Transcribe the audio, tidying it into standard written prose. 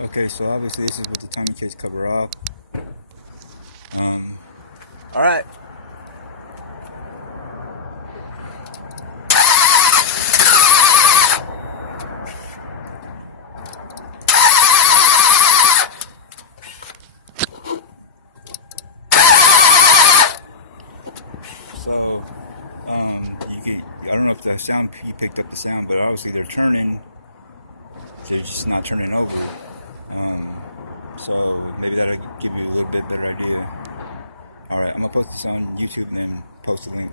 Okay, so obviously this is with the timing case cover off. Alright. So, I don't know if the sound, he picked up the sound, but obviously they're turning. They're just not turning over. So maybe that'll give you a little bit better idea. Alright, I'm gonna put this on YouTube and then post a link.